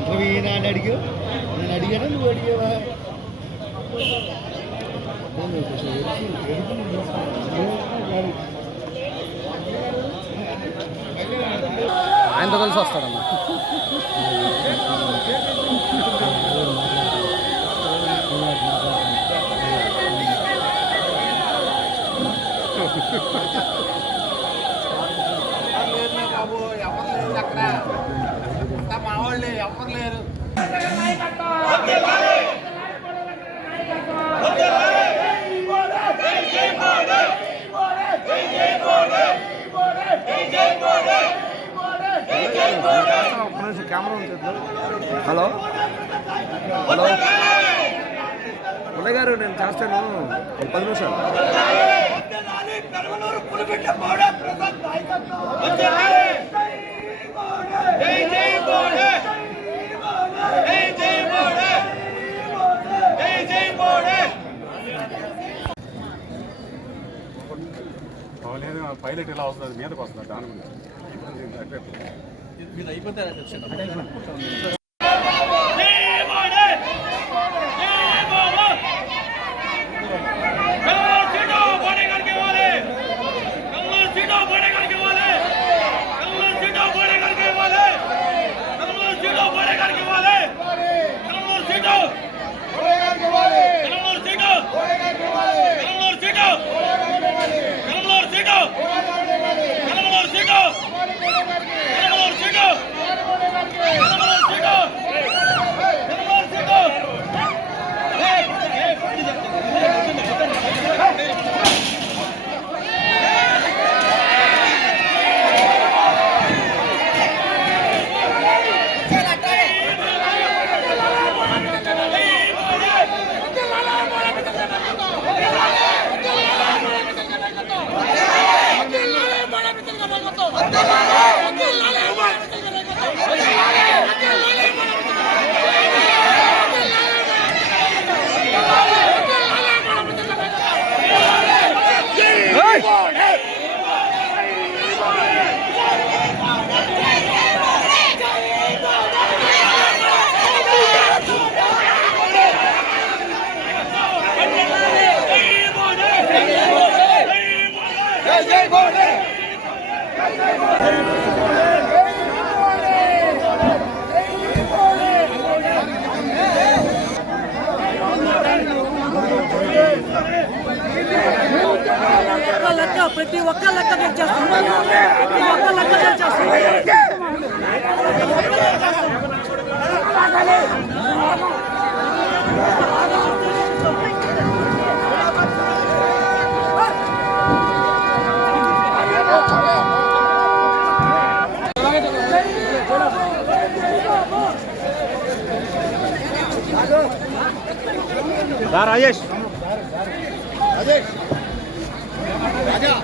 Interview నాన్న అడిగా, నేను అడిగాను, నువ్వు అడిగావా? ఆయనతో కలిసి వస్తాడమ్మా. బాబు ఎవరు లేరు అక్కడ, మా వాళ్ళు ఎవరు లేరు. హలో హలో మురళి గారు, నేను చేస్తాను 10 నిమిషాలు. పైలట్ ఇలా వస్తుంది, మీదకి వస్తుంది, దాని గురించి మీరు అయిపోతే ప్రతి ఒక్క లెక్క తెచ్చేస్తున్నాం. ప్రతి ఒక్క లెక్క తెచ్చేస్తున్నాం. రాజేష్ రాజా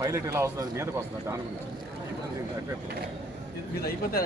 పైలట్ ఇలా వస్తుంది, మీదకి వస్తుంది, దాని గురించి మీరు అయిపోతే